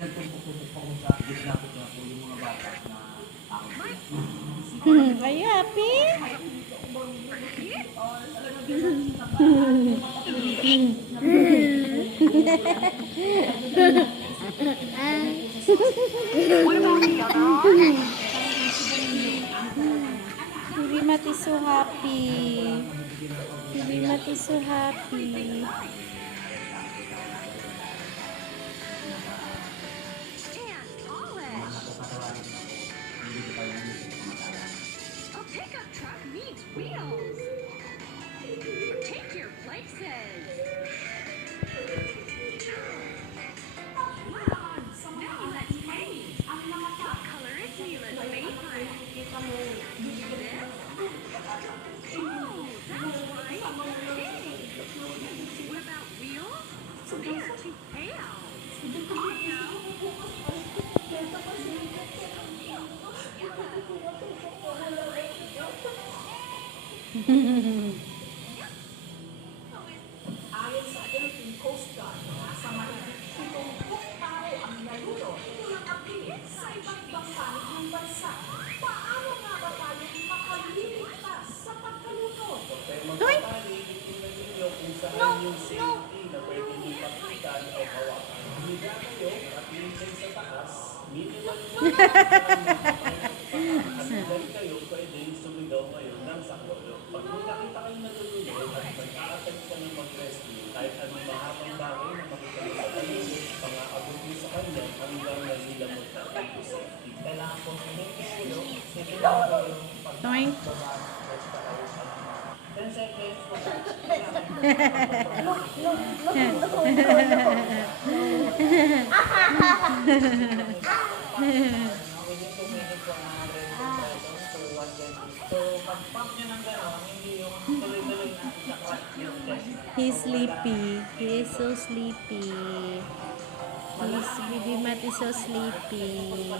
Are you happy? Baby Matt is so happy. Baby Matt is so happy. A pickup truck needs wheels. Take your places. Now let's paint. What color is Mila's favorite? This? Oh, that's right. Pink. What about wheels? They are too pale. Ayon sa Philippine Coast Guard, nasa mahigit 70 tao ang naluto ng aktivis sa ibang bangsanig ng bansa. Paano nga ba tayo makaliligtas sa pagkalutod? Hoy! Kung saan yung safety na pwede nyo pakitan o hawakan. Higa kayo at minsan sa taas, minimal mo pagkakasigal kayo, pwede sumigaw kayo ng saklolo. Pag nakita kayo natulunod at mag-a-attempt ka ng mag-rescue, kahit anong mahabang bagay na makita mo sa paligid, pang-aabot nyo sa kanya hanggang nagilamot na kayo safety. Kailangan po sinigil, sige lang kayo Toink. basta kayo sa 10 seconds, He's sleepy. He is so sleepy. Baby Matt is so sleepy.